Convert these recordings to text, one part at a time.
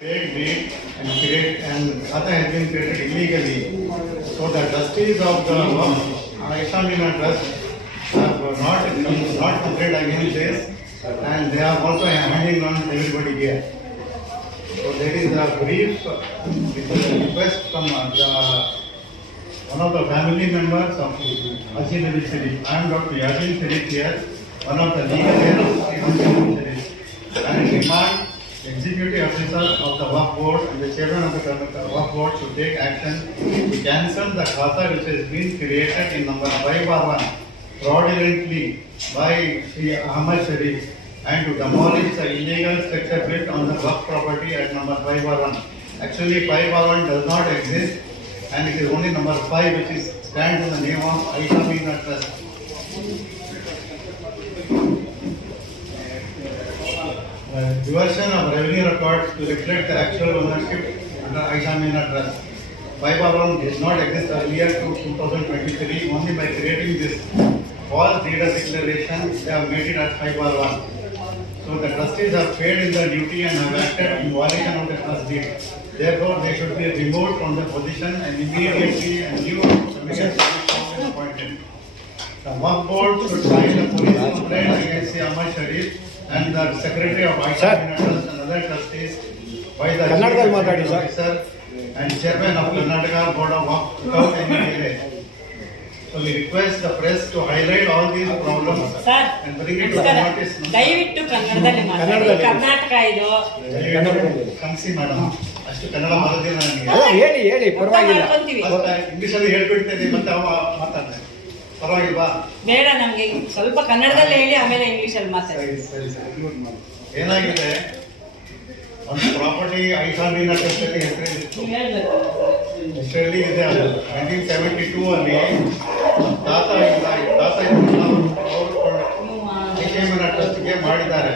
Fake deed and create and other has been created illegally. So the trustees of the Islamina Trust have not complained against this, and they are also handing on everybody here. So there is a brief request from one of the family members of Haji Nabi Sharif. I am Dr. Yasin Sharif here, one of the legal head of Haji Nabi Sharif, and demand executive officer of the Waqf board and the chairman of the Waqf board should take action to cancel the khata which has been created in number 5/1 fraudulently by Sri Ahmad Sharif and to demolish the illegal structure built on the Waqf property at number 5/1. Actually 5/1 does not exist and it is only number 5 which is stands in the name of Islamina Trust. Diversion of revenue records to reflect the actual ownership under Islamina Trust. 5/1 did not exist earlier to 2023. Only by creating this false deed of declaration, they have made it as 5/1. So the trustees have failed in their duty and have acted in violation of the trust deed. Therefore, they should be removed from the position and immediately a new commission should be appointed. The Waqf board should file a police complaint against Ahmad Sharif and the secretary of Islamina Trust and other trustees by the chief officer and chairman of Karnataka Board of Waqf without any delay. So we request the press to highlight all these problems and bring it to the notice. ದಯವಿಟ್ಟು ಕನ್ನಡದಲ್ಲಿ ಮಾತಾಡಿ. ಕರ್ನಾಟಕ ಇದು ಕನ್ಸಿ madam ಅಷ್ಟು ಕನ್ನಡ ಬರೋದಿಲ್ಲ ನನಗೆ. ಹೇಳಿ ಪರವಾಗಿಲ್ಲ. ಇಂಗ್ಲಿಷಲ್ಲಿ ಹೇಳ್ಕೊಡ್ತೇನೆ ಮತ್ತೆ ಮಾತಾಡ್ತೇನೆ ಪರವಾಗಿಲ್ವಾ? ಬೇಡ, ನಮ್ಗೆ ಸ್ವಲ್ಪ ಕನ್ನಡದಲ್ಲಿ ಹೇಳಿ ಆಮೇಲೆ ಇಂಗ್ಲಿಷಲ್ಲಿ ಮಾತಾಡಿ. ಸರಿ. ಏನಾಗಿದೆ, ಒಂದು ಪ್ರಾಪರ್ಟಿ ಐಸಾಮಿನ ಟ್ರಸ್ಟಲ್ಲಿ ಹೆಸರಲ್ಲಿ ಇದೆ. ಅದು 1972 ಅಲ್ಲಿ ತಾತ ಐಸಾಮಿನ ಟ್ರಸ್ಟ್ಗೆ ಮಾಡಿದ್ದಾರೆ.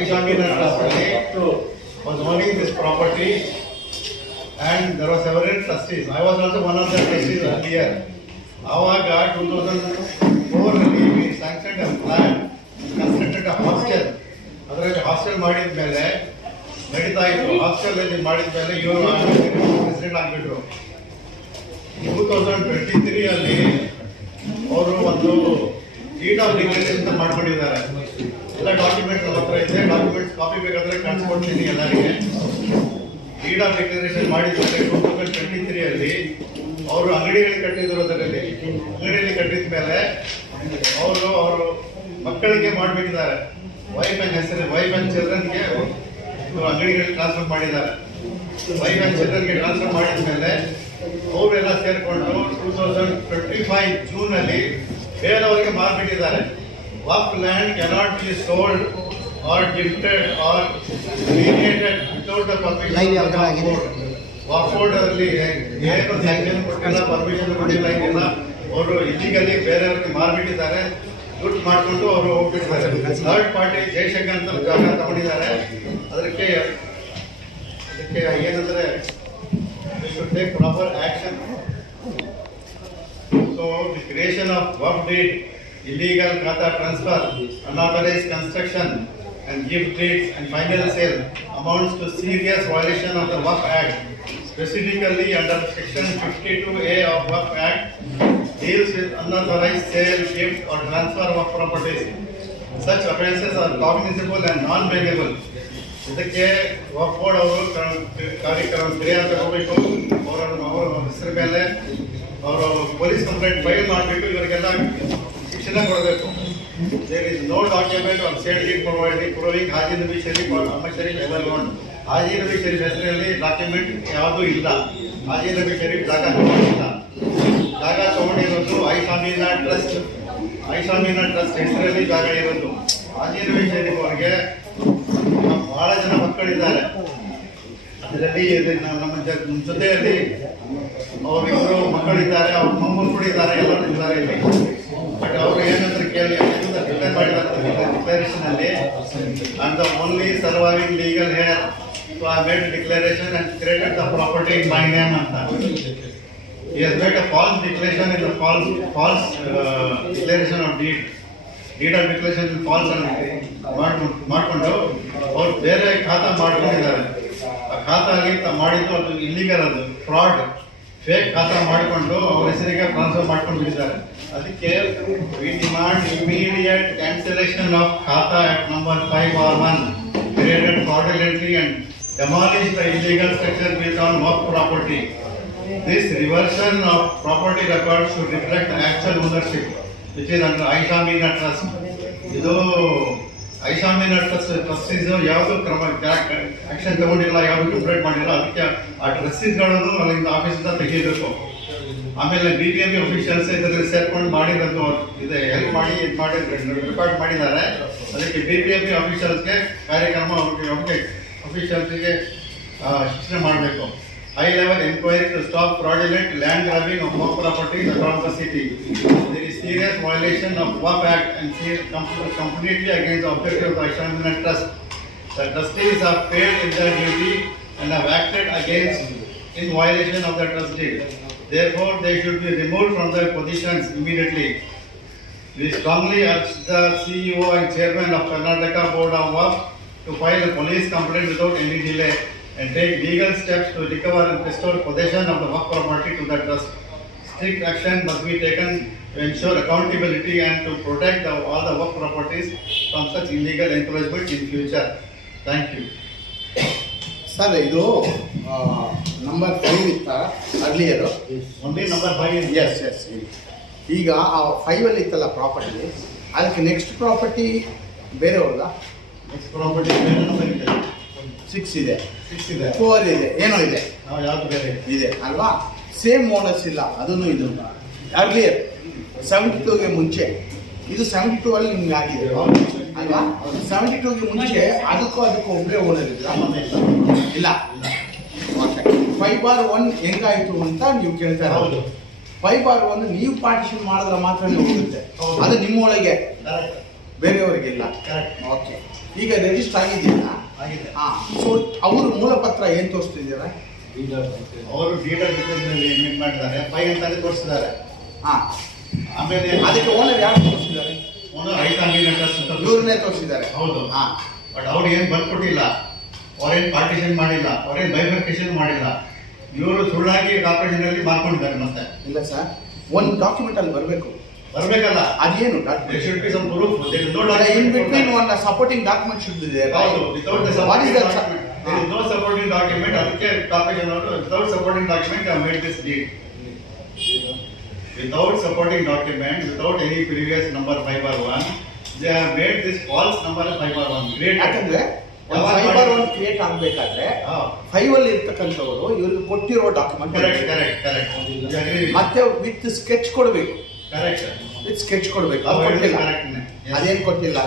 ಐಸಾಮಿನ ಟ್ರಸ್ಟ್ ಅಲ್ಲಿ was owning this property and there were several trustees. I was also one of the trustees earlier. ಆವಾಗ 2004 ರಲ್ಲಿ we sanctioned a plan, constructed a hostel. ಅದರಲ್ಲಿ ಹಾಸ್ಟೆಲ್ ಮಾಡಿದ ಮೇಲೆ ನಡೀತಾ ಇತ್ತು. ಹಾಸ್ಟೆಲ್ ಅಲ್ಲಿ ಮಾಡಿದ ಮೇಲೆ ಇವರು ಪ್ರೆಸಿಡೆಂಟ್ ಆಗಿಬಿಟ್ರು. 2023 ಅಲ್ಲಿ ಅವರು ಒಂದು ಡೀಡ್ ಆಫ್ ಡಿಕ್ಲರೇಷನ್ ಮಾಡ್ಕೊಂಡಿದ್ದಾರೆ. ಎಲ್ಲ ಡಾಕ್ಯುಮೆಂಟ್ಸ್ ನಮ್ಮ ಹತ್ರ ಇದೆ. ಡಾಕ್ಯುಮೆಂಟ್ಸ್ ಕಾಪಿ ಬೇಕಾದ್ರೆ ಕಳಿಸ್ಕೊಡ್ತೀನಿ ಎಲ್ಲರಿಗೆ. ಡೀಡ್ ಆಫ್ ಡಿಕ್ಲರೇಷನ್ ಮಾಡಿದ್ದಾರೆ 2023 ಅಲ್ಲಿ. ಅವರು ಅಂಗಡಿಗಳಿಗೆ ಕಟ್ಟಿದ್ರು. ಅದರಲ್ಲಿ ಅಂಗಡಿಯಲ್ಲಿ ಕಟ್ಟಿದ ಮೇಲೆ ಅವರು ಮಕ್ಕಳಿಗೆ ಮಾಡಿಬಿಟ್ಟಿದ್ದಾರೆ. ವೈಫ್ ಅಂಡ್ ಚಿಲ್ಡ್ರನ್ಗೆ ಅಂಗಡಿಗಳಿಗೆ ಟ್ರಾನ್ಸ್ಫರ್ ಮಾಡಿದ್ದಾರೆ. ವೈಫ್ ಅಂಡ್ ಚಿಲ್ಡ್ರನ್ಗೆ ಟ್ರಾನ್ಸ್ಫರ್ ಮಾಡಿದ ಮೇಲೆ ಅವರೆಲ್ಲ ಸೇರಿಕೊಂಡು 2025 ಜೂನ್ ಅಲ್ಲಿ ಬೇರೆಯವರಿಗೆ ಮಾರ್ಬಿಟ್ಟಿದ್ದಾರೆ. Waqf land cannot be sold or gifted or created without the permission of the Waqf board. Waqf board ಅಲ್ಲಿ ಏನು ಸ್ಯಾಂಕ್ಷನ್ ಕೊಟ್ಟಿಲ್ಲ, ಪರ್ಮಿಷನ್ ಕೊಟ್ಟಿಲ್ಲ, ಇದೆಲ್ಲ ಅವರು ಇಲ್ಲಿಗಲ್ಲಿ ಬೇರೆಯವ್ರಿಗೆ ಮಾರ್ಬಿಟ್ಟಿದ್ದಾರೆ. ದುಡ್ಡು ಮಾಡಿಕೊಂಡು ಅವರು ಹೋಗ್ಬಿಟ್ಟಿದ್ದಾರೆ. ಥರ್ಡ್ ಪಾರ್ಟಿ ಜಯಶಂಕರ್ ಅಂತ ಜಾಗ ತಗೊಂಡಿದ್ದಾರೆ. ಅದಕ್ಕೆ ಏನಂದ್ರೆ should take proper action. So the creation of Waqf deed, illegal khata transfer, unauthorized construction and gift deeds and final sale amounts to serious violation of the Waqf Act. Specifically under section 52A of Waqf Act deals with unauthorized sale, gift or transfer of properties. Such offences are cognizable and non-bailable. ಇದಕ್ಕೆ ವಕ್ಫ್ board ಅವರು ಕಾರ್ಯಕ್ರಮ ಕ್ರಿಯೆ ಅಂತ ಹೋಗ್ಬೇಕು. ಅವರ ಹೆಸರ ಮೇಲೆ ಅವರು ಪೊಲೀಸ್ ಕಂಪ್ಲೇಂಟ್ ಫೈಲ್ ಮಾಡಿಬಿಟ್ಟು ಇವರಿಗೆಲ್ಲ ಶಿಕ್ಷಣ ಕೊಡಬೇಕು. There is no document on sale deed proving Haji Nabi Sharif Ahmed Sharif ever own. Haji Nabi Sharif ಹೆಸರಲ್ಲಿ ಡಾಕ್ಯುಮೆಂಟ್ ಯಾವುದೂ ಇಲ್ಲ. ಹಾಜಿ ನಬಿ ಶರೀಫ್ ಜಾಗ ತಗೊಂಡಿಲ್ಲ. ಜಾಗ ತಗೊಂಡಿರೋದು ಐಸಾಮಿನ ಟ್ರಸ್ಟ್ ಹೆಸರಲ್ಲಿ ಜಾಗ ಇರೋದು. ಹಾಜಿ ನಬಿ ಶರೀಫ್ ಅವರಿಗೆ ಬಹಳ ಜನ ಮಕ್ಕಳಿದ್ದಾರೆ. ಅದರಲ್ಲಿ ನಮ್ಮ ಜೊತೆಯಲ್ಲಿ ಅವರಿಬ್ಬರು ಮಕ್ಕಳಿದ್ದಾರೆ, ಅವ್ರ ಮೊಮ್ಮಕ್ಕಳು ಇದ್ದಾರೆ, ಎಲ್ಲರೂ ಇದ್ದಾರೆ ಇಲ್ಲಿ. ಬಟ್ ಅವರು ಏನಂದ್ರೆ ಕೇಳಿ ಡಿಕ್ಲೇರ್ ಮಾಡಿದ್ದಾರೆ ಡಿಕ್ಲರೇಷನ್ ಅಲ್ಲಿ and the only surviving legal hair. So I made declaration and created the property in my name ಅಂತ. He has made a false declaration in the false declaration of deed. Deed of declaration false ಮಾಡಿಕೊಂಡು ಅವ್ರು ಬೇರೆ ಖಾತಾ ಮಾಡ್ಕೊಂಡಿದ್ದಾರೆ. ಖಾತಾ ಮಾಡಿದ್ದು ಅದು illegal, ಅದು ಫ್ರಾಡ್, ಫೇಕ್ ಖಾತಾ ಮಾಡಿಕೊಂಡು ಅವ್ರ ಹೆಸರಿಗೆ ಟ್ರಾನ್ಸ್ಫರ್ ಮಾಡ್ಕೊಂಡು ಬಿಟ್ಟಿದ್ದಾರೆ. ಅದಕ್ಕೆ we demand immediate cancellation of khata act number 5/1 created fraudulently and demolish the illegal structure built on work property. This reversion of property records should reflect the actual ownership which is under Aisha Meena Trust. ಇದು ಐಷಾ ಮೀನಾ trustees ಯಾವುದು ಕ್ರಮ action ತಗೊಂಡಿಲ್ಲ, ಯಾವುದು complaint ಮಾಡಿಲ್ಲ. ಅದಕ್ಕೆ ಆ ಟ್ರಸ್ಟೀಸ್ಗಳನ್ನು ಅಲ್ಲಿಂದ ಆಫೀಸಿಂದ ತೆಗೆಯಬೇಕು. ಆಮೇಲೆ BBMP ಅಫಿಷಿಯಲ್ಸ್ ಇದರಲ್ಲಿ ಸೇರ್ಕೊಂಡು ಮಾಡಿರೋದು ಇದೆ, ಹೆಲ್ಪ್ ಮಾಡಿ ಇದು ಮಾಡಿ ರೆಕಾರ್ಡ್ ಮಾಡಿದ್ದಾರೆ. ಅದಕ್ಕೆ BBMP ಅಫಿಷಿಯಲ್ಸ್ಗೆ ಕಾರ್ಯಕ್ರಮ ಅವ್ರಿಗೆ ಅಫಿಷಿಯಲ್ಸ್ಗೆ ಶಿಕ್ಷಣ ಮಾಡಬೇಕು. High level enquiry to stop fraudulent land grabbing of ವರ್ಕ್ properties across the city. There is serious violation of WAF Act and completely against the objective of the Aisha Meena Trust. The trustees have failed in their duty and have acted in violation of the trust deed. Therefore, they should be removed from their positions immediately. We strongly urge the CEO and Chairman of Karnataka Board of WAF to file a police complaint without any delay and take legal steps to recover and restore possession of the WAF property to the trust. Strict action must be taken to ensure accountability and to protect all the WAF properties from such illegal encroachment in future. Thank you. Sir, ಇದು number 5 ಇತ್ತ earlier? Only number 5 is yes. ಈಗ ಆ 5 ಇತ್ತಲ್ಲ property, ಅದಕ್ಕೆ next property ಬೇರೆಯವ್ರಲ್ಲ? next property ಬೇರೆ number ಇದೆ. 6 ಇದೆ, 6 ಇದೆ, 4 ಇದೆ, ಏನೋ ಇದೆ, ನಾವು ಯಾವುದು ಬೇರೆ ಇದೆ ಅಲ್ವಾ? ಸೇಮ್ ಓನರ್ಸ್ ಇಲ್ಲ, ಅದನ್ನು ಇದು ಅರ್ಲಿಯರ್ 72ಗೆ ಮುಂಚೆ. ಇದು 72 ಅಲ್ಲಿ ನಿಮ್ಗೆ ಆಗಿದೆ ಅಲ್ವಾ? 72ಗೆ ಮುಂಚೆ ಅದಕ್ಕೂ ಒಬ್ಬರೇ ಓನರ್ ಇಲ್ಲ. 5/1 ಹೆಂಗಾಯ್ತು ಅಂತ ನೀವು ಕೇಳ್ತಾ ಇರೋದು. 5/1 ನೀವು ಪಾರ್ಟಿಷನ್ ಮಾಡಿದ್ರೆ ಮಾತ್ರ ಹೋಗುತ್ತೆ, ಅದು ನಿಮ್ಮ ಒಳಗೆ, ಬೇರೆಯವರಿಗಿಲ್ಲ. ಓಕೆ, ಈಗ ರಿಜಿಸ್ಟರ್ ಆಗಿದೆಯಲ್ಲ? ಆಗಿದೆ. ಸೊ ಅವರು ಮೂಲ ಪತ್ರ ಏನು ತೋರಿಸ್ತಿದ್ದೀರಾ? ಅವರು ಡೀಲರ್ ಏನ್ ಮಾಡಿದ್ದಾರೆ, 5 ಅಂತಾನೆ ತೋರಿಸಿದ್ದಾರೆ. ಆಮೇಲೆ ಅದಕ್ಕೆ ಓನರ್ ಯಾರು ತೋರಿಸಿದ್ದಾರೆ? ಓನರ್ ಐಷಾ ಮೀನಾ ಟ್ರಸ್ಟ್ ಅಂತ ಇವ್ರನ್ನೇ ತೋರಿಸಿದ್ದಾರೆ. ಹೌದು. ಬಟ್ ಅವ್ರು ಏನ್ ಬರ್ಕೊಟ್ಟಿಲ್ಲ, ಅವ್ರೇನ್ ಪಾರ್ಟಿಷನ್ ಮಾಡಿಲ್ಲ, ಅವ್ರೇನ್ ಬೈಫರ್ಕೇಶನ್ ಮಾಡಿಲ್ಲ. ಇವರು ಸುಳ್ಳಾಗಿ ಕಾರ್ಪೊರೇಷನ್ ಅಲ್ಲಿ ಮಾಡ್ಕೊಂಡಿದ್ದಾರೆ. ಮತ್ತೆ ಇಲ್ಲ ಸರ್, ಒಂದು ಡಾಕ್ಯುಮೆಂಟ್ ಅಲ್ಲಿ ಬರಬೇಕಲ್ಲ? ಅದೇನು there should be some proof. There is no in document. between one supporting document should be there. ಹೌದು. Without the What is supporting that? document, there is no supporting document. ಅದಕ್ಕೆ corporation ಅವರು without supporting document have made this deed. Without supporting document, without any previous number 5/1, they have made this false number 5/1. ಯಾಕಂದ್ರೆ 5/1 create ಆಗಬೇಕಾದ್ರೆ 5 ಅಲ್ಲಿ ಇರ್ತಕ್ಕಂಥವರು ಇವ್ರಿಗೆ ಕೊಟ್ಟಿರೋ document ಮತ್ತೆ with sketch ಕೊಡಬೇಕು. With sketch ಕೊಡಬೇಕು. ಅದೇನು ಕೊಟ್ಟಿಲ್ಲ.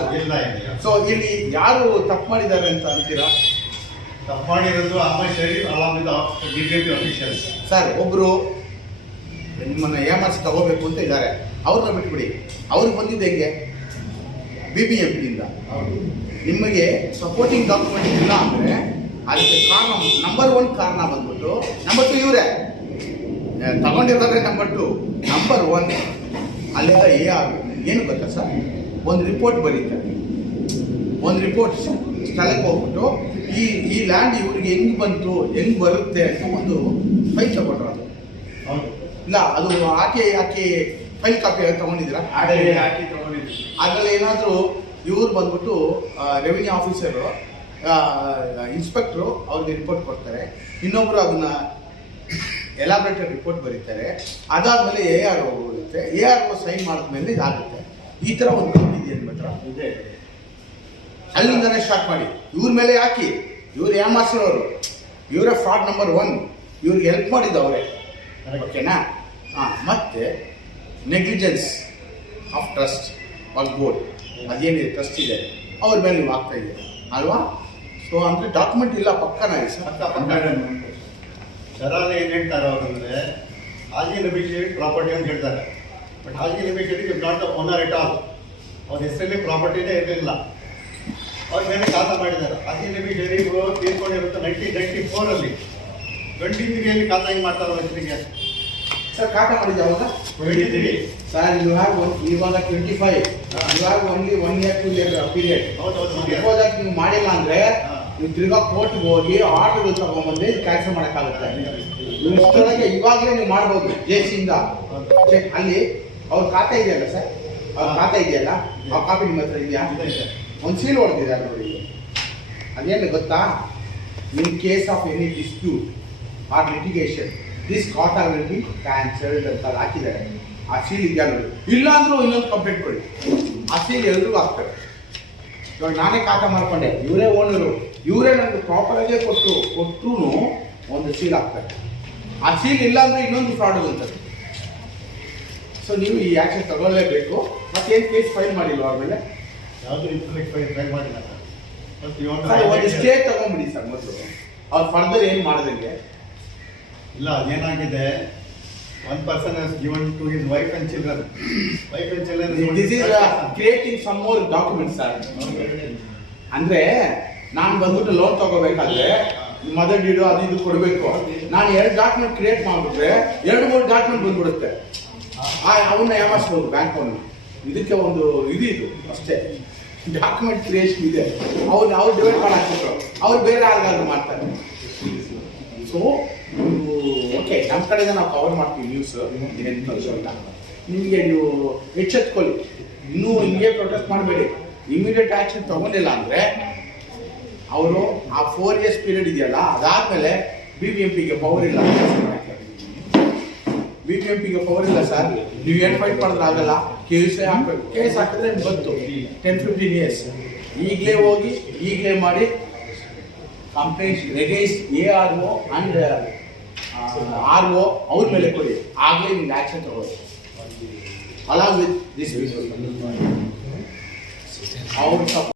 ಸೊ ಇಲ್ಲಿ ಯಾರು ತಪ್ಪು ಮಾಡಿದ್ದಾರೆ ಅಂತ ಅಂತೀರಾ? ತಪ್ಪು ಮಾಡಿರೋದು Ahmed Sharif along with the BBMP officials. Sir, ಒಬ್ರು ನಿಮ್ಮನ್ನ ಏಮಾರಿಸಿ ತಗೋಬೇಕು ಅಂತ ಇದ್ದಾರೆ, ಅವ್ರನ್ನ ಬಿಟ್ಬಿಡಿ. ಅವ್ರಿಗೆ ಬಂದಿದ್ದು ಹೆಂಗೆ? BBMP-ಯಿಂದ. ನಿಮಗೆ ಸಪೋರ್ಟಿಂಗ್ ಡಾಕ್ಯುಮೆಂಟ್ ಇಲ್ಲ ಅಂದರೆ ಅದಕ್ಕೆ ಕಾರಣ ನಂಬರ್ 1 ಕಾರಣ ಬಂದ್ಬಿಟ್ಟು, ನಂಬರ್ 2 ಇವರೇ ತಗೊಂಡಿರೋದ್ರೆ, ನಂಬರ್ 2 ನಂಬರ್ 1 ಅಲ್ಲೆಲ್ಲ ಏನು ಗೊತ್ತಾ ಸರ್, ಒಂದು ರಿಪೋರ್ಟ್ ಬರೀತಾರೆ. ಒಂದು ರಿಪೋರ್ಟ್ ಸ್ಥಳಕ್ಕೆ ಹೋಗ್ಬಿಟ್ಟು ಈ ಲ್ಯಾಂಡ್ ಇವ್ರಿಗೆ ಹೆಂಗೆ ಬಂತು, ಹೆಂಗೆ ಬರುತ್ತೆ ಅಂತ ಒಂದು ಫೈಲ್ ತಗೊಂಡ್ರು. ಅದು ಇಲ್ಲ, ಅದು ಹಾಕಿ ಫೈಲ್ ಕಾಪಿ ತಗೊಂಡಿದ್ದೀರಾ? ಹಾಕಿ ತಗೊಂಡಿದ್ದೀವಿ. ಅದರಲ್ಲಿ ಏನಾದರೂ ಇವ್ರು ಬಂದ್ಬಿಟ್ಟು ರೆವಿನ್ಯೂ ಆಫೀಸರು, ಇನ್ಸ್ಪೆಕ್ಟ್ರು ಅವ್ರಿಗೆ ರಿಪೋರ್ಟ್ ಕೊಡ್ತಾರೆ, ಇನ್ನೊಬ್ರು ಅದನ್ನ ಎಲಾಬ್ರೇಟೆಡ್ ರಿಪೋರ್ಟ್ ಬರೀತಾರೆ. ಅದಾದ್ಮೇಲೆ ARO ಹೋಗುತ್ತೆ, ARO ಸೈನ್ ಮಾಡಿದ್ಮೇಲೆ ಇದಾಗುತ್ತೆ. ಈ ಥರ ಒಂದು ಕಂಪ್ನಿ ಇದೆ. ಅಲ್ಲಿಂದನೇ ಸ್ಟಾರ್ಟ್ ಮಾಡಿ ಇವ್ರ ಮೇಲೆ ಹಾಕಿ. ಇವ್ರು ಏಮಾರಿಸಿರೋರು, ಇವರೇ ಫ್ರಾಡ್ ನಂಬರ್ 1. ಇವ್ರಿಗೆ ಹೆಲ್ಪ್ ಮಾಡಿದ್ದವರೇ. ಓಕೆನಾ? ಮತ್ತೆ negligence of trust of board, ಅದೇನಿದೆ ಟ್ರಸ್ಟ್ ಇದೆ, ಅವ್ರ ಮೇಲೆ ನೀವು ಆಗ್ತಾ ಇದೆ ಅಲ್ವಾ? ಸೊ ಅಂದರೆ ಡಾಕ್ಯುಮೆಂಟ್ ಇಲ್ಲ, ಪಕ್ಕನ ಇದೆ ಸರ್. ಶರಾಲೆ ಏನು ಹೇಳ್ತಾರೆ ಅವರು ಅಂದರೆ, ಹಾಜಿ ನಬಿ ಶರೀಫ್ ಪ್ರಾಪರ್ಟಿ ಅಂತ ಹೇಳ್ತಾರೆ. But Haji Nabi Sharif is not the owner at all. ಅವ್ರ ಹೆಸರಲ್ಲಿ ಪ್ರಾಪರ್ಟಿನೇ ಇರಲಿಲ್ಲ, ಅವ್ರ ಮೇಲೆ ಖಾತಾ ಮಾಡಿದ್ದಾರೆ. ಹಾಜಿ ನಬಿ ಶರೀಫ್ ತೀರ್ಕೊಂಡಿರುತ್ತೆ 1994 23 ಖಾತಾ ಹಿಂಗೆ ಮಾಡ್ತಾರೆ ಅವ್ರ ಹೆಸರಿಗೆ. ಸರ್, ಖಾತಾ ಮಾಡಿದ್ದು ಯಾವಾಗ? 23. ಸರ್, ಇವಾಗ 25. ಇವಾಗ ಓನ್ಲಿ 1 year 2 year ಪೀರಿಯಡ್. ಹೌದು. ನೀವು ಮಾಡಿಲ್ಲ ಅಂದರೆ ನೀವು ತಿರ್ಗಾ ಕೋರ್ಟ್ಗೆ ಹೋಗಿ ಆರ್ಡರ್ ತಗೊಂಡ್ಬಂದು ಕ್ಯಾನ್ಸಲ್ ಮಾಡೋಕ್ಕಾಗುತ್ತೆ. ನೀವು ಇಷ್ಟರೊಳಗೆ ಇವಾಗಲೇ ನೀವು ಮಾಡ್ಬೋದು ಜೆಸಿಯಿಂದ ಚೆಕ್. ಅಲ್ಲಿ ಅವ್ರ ಖಾತೆ ಇದೆಯಲ್ಲ ಸರ್, ಅವ್ರ ಖಾತೆ ಇದೆಯಲ್ಲ, ಆ ಕಾಪಿ ನಿಮ್ಮ ಹತ್ರ ಇದೆಯಾ? ಒಂದು ಸೀಲ್ ಹೊಡೆದಿದ್ದಾರೆ ನೋಡಿ. ಅದೇನು ಗೊತ್ತಾ, in case of any dispute or litigation this khata will be cancelled ಅಂತ ಹಾಕಿದ್ದಾರೆ. ಆ ಸೀಲ್ ಇದೆಯಾ ನೋಡಿ. ಇಲ್ಲ ಅಂದ್ರೂ ಇನ್ನೊಂದು ಕಂಪ್ಲೇಂಟ್ ಕೊಡಿ, ಆ ಸೀಲ್ ಎಲ್ರಿಗೂ ಹಾಕ್ತಾರೆ. ಇವಾಗ ನಾನೇ ಖಾತಾ ಮಾಡ್ಕೊಂಡೆ, ಇವರೇ ಓನರು, ಇವರೇ ನನಗೆ ಪ್ರಾಪರಾಗೇ ಕೊಟ್ಟರು ಒಂದು ಸೀಲ್ ಹಾಕ್ತಾರೆ. ಆ ಸೀಲ್ ಇಲ್ಲ ಅಂದ್ರೆ ಇನ್ನೊಂದು ಫ್ರಾಡ್ ಅಂತದೆ. ಸೊ ನೀವು ಈ ಆಕ್ಷನ್ ತಗೊಳ್ಳೇಬೇಕು. ಮತ್ತೇನು ಕೇಸ್ ಫೈಲ್ ಮಾಡಿಲ್ವ ಅವ್ರ ಮೇಲೆ? ಯಾವುದು ಇನ್ಫ್ಲಿಕ್ಟ್ ಫೈಲ್ ಮಾಡಿಲ್ಲ ಸರ್. ಒಂದು ಸ್ಟೇ ತಗೊಂಡ್ಬಿಡಿ ಸರ್ ಮೊದಲು, ಅವ್ರು ಫರ್ದರ್ ಏನು ಮಾಡಿದಂಗೆ. ಇಲ್ಲ, ಅದೇನಾಗಿದೆ, one person has given to his wife and children. Wife and children. This is creating some more documents, sir. ಅಂದ್ರೆ ನಾನು ಬಂದ್ಬಿಟ್ಟು ಲೋನ್ ತಗೋಬೇಕಾದ್ರೆ ಮದರ್ ಡೀಡು ಅದು ಇದು ಕೊಡಬೇಕು. ನಾನು 2 ಡಾಕ್ಯುಮೆಂಟ್ ಕ್ರಿಯೇಟ್ ಮಾಡಿಬಿಟ್ರೆ 2-3 ಡಾಕ್ಯುಮೆಂಟ್ ಬಂದ್ಬಿಡುತ್ತೆ. ಅವನ್ನ ಯಾವಾಸ್ಬೋದು ಬ್ಯಾಂಕ್ ಅವನ್ನ. ಇದಕ್ಕೆ ಒಂದು ಇದು ಅಷ್ಟೇ, ಡಾಕ್ಯುಮೆಂಟ್ ಕ್ರಿಯೇಷನ್ ಇದೆ. ಅವ್ರು ಡಿವೈಡ್ ಮಾಡಿ ಹಾಕ್ಬಿಟ್ರು, ಅವ್ರು ಬೇರೆ ಯಾರಿಗಾದ್ರು ಮಾಡ್ತಾರೆ. ಸೊ ಓಕೆ, ನಮ್ಮ ಕಡೆಯಿಂದ ನಾವು ಕವರ್ ಮಾಡ್ತೀವಿ ನ್ಯೂಸ್. ನಿಮಗೆ ನೀವು ಎಚ್ಚೆತ್ಕೊಳ್ಳಿ, ಇನ್ನೂ ಹಿಂಗೆ ಪ್ರೊಟೆಸ್ಟ್ ಮಾಡಬೇಡಿ. ಇಮಿಡಿಯೇಟ್ ಆ್ಯಕ್ಷನ್ ತಗೊಂಡಿಲ್ಲ ಅಂದರೆ ಅವರು ಆ 4 years ಪೀರಿಯಡ್ ಇದೆಯಲ್ಲ, ಅದಾದಮೇಲೆ BBMPಗೆ ಪವರ್ ಇಲ್ಲ. BBMPಗೆ ಪವರ್ ಇಲ್ಲ ಸರ್. ನೀವು ಏನು ಫೈಟ್ ಮಾಡಿದ್ರೆ ಆಗಲ್ಲ. ಕೇಸ್ ಹಾಕಬೇಕು. ಕೇಸ್ ಹಾಕಿದ್ರೆ ನಿಮ್ಗೆ ಗೊತ್ತು 10-15 years. ಈಗಲೇ ಹೋಗಿ ಈಗಲೇ ಮಾಡಿ complaint against ARO and RO ಅವ್ರ ಮೇಲೆ ಕೊಡಿ. ಆಗಲೇ ನಿಮ್ಗೆ ಆ್ಯಕ್ಷನ್ ತಗೊಳ್ಳಿ. ಅಲಾಂಗ್ ವಿತ್ ದಿಸ್ ಅವ್ರ